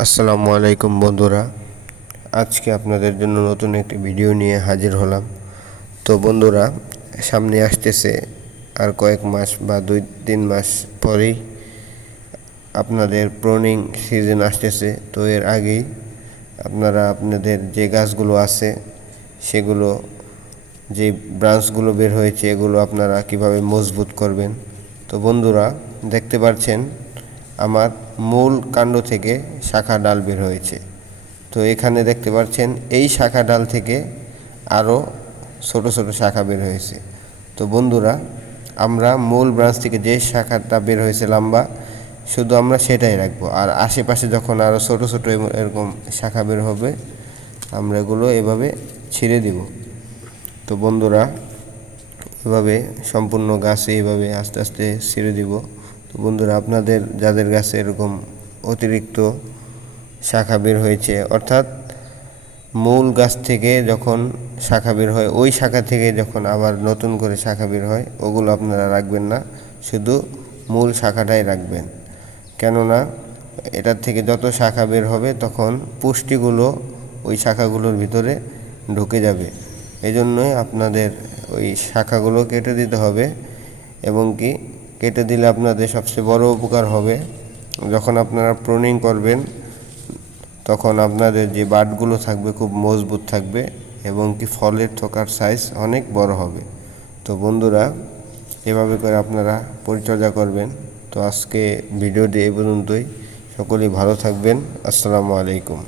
আসসালামু আলাইকুম বন্ধুরা। আজকে আপনাদের জন্য নতুন একটি ভিডিও নিয়ে হাজির হলাম। তো বন্ধুরা, সামনে আসতেছে আর কয়েক মাস বা দুই, তিন মাস পরেই আপনাদের প্রনিং সিজন আসতেছে। তো এর আগেই আপনারা আপনাদের যে গাছগুলো আছে, সেগুলো, যে ব্রাঞ্চগুলো বের হয়েছে, এগুলো আপনারা কীভাবে মজবুত করবেন? তো বন্ধুরা, দেখতে পাচ্ছেন আমার মূল কাণ্ড থেকে শাখা ডাল বের হয়েছে। তো এখানে দেখতে পাচ্ছেন, এই শাখা ডাল থেকে আরও ছোট ছোট শাখা বের হয়েছে। তো বন্ধুরা, আমরা মূল ব্রাঞ্চ থেকে যে শাখাটা বের হয়েছে লম্বা, শুধু আমরা সেটাই রাখব। আর আশেপাশে যখন আরও ছোট ছোট এরকম শাখা বের হবে, আমরা এগুলো এভাবে ছিঁড়ে দিব। তো বন্ধুরা, এভাবে সম্পূর্ণ গাছে এভাবে আস্তে আস্তে ছিঁড়ে দিব। তো বন্ধুরা, আপনাদের, যাদের গাছে এরকম অতিরিক্ত শাখা বের হয়েছে, অর্থাৎ মূল গাছ থেকে যখন শাখা বের হয়, ওই শাখা থেকে যখন আবার নতুন করে শাখা বের হয়, ওগুলো আপনারা রাখবেন না, শুধু মূল শাখাটাই রাখবেন। কেননা, এটার থেকে যত শাখা বের হবে, তখন পুষ্টিগুলো ওই শাখাগুলোর ভিতরে ঢুকে যাবে। এই জন্যই আপনাদের ওই শাখাগুলো কেটে দিতে হবে এবং কি কেটে দিলে আপনাদের সবচেয়ে বড় উপকার হবে। যখন আপনারা প্রনিং করবেন, তখন আপনাদের যে বাটগুলো থাকবে খুব মজবুত থাকবে এবং কি ফলের থোকার সাইজ অনেক বড় হবে। তো বন্ধুরা, এভাবে করে আপনারা পরিচর্যা করবেন। তো আজকে ভিডিওটি এই পর্যন্তই। সকলেই ভালো থাকবেন। আসসালামু আলাইকুম।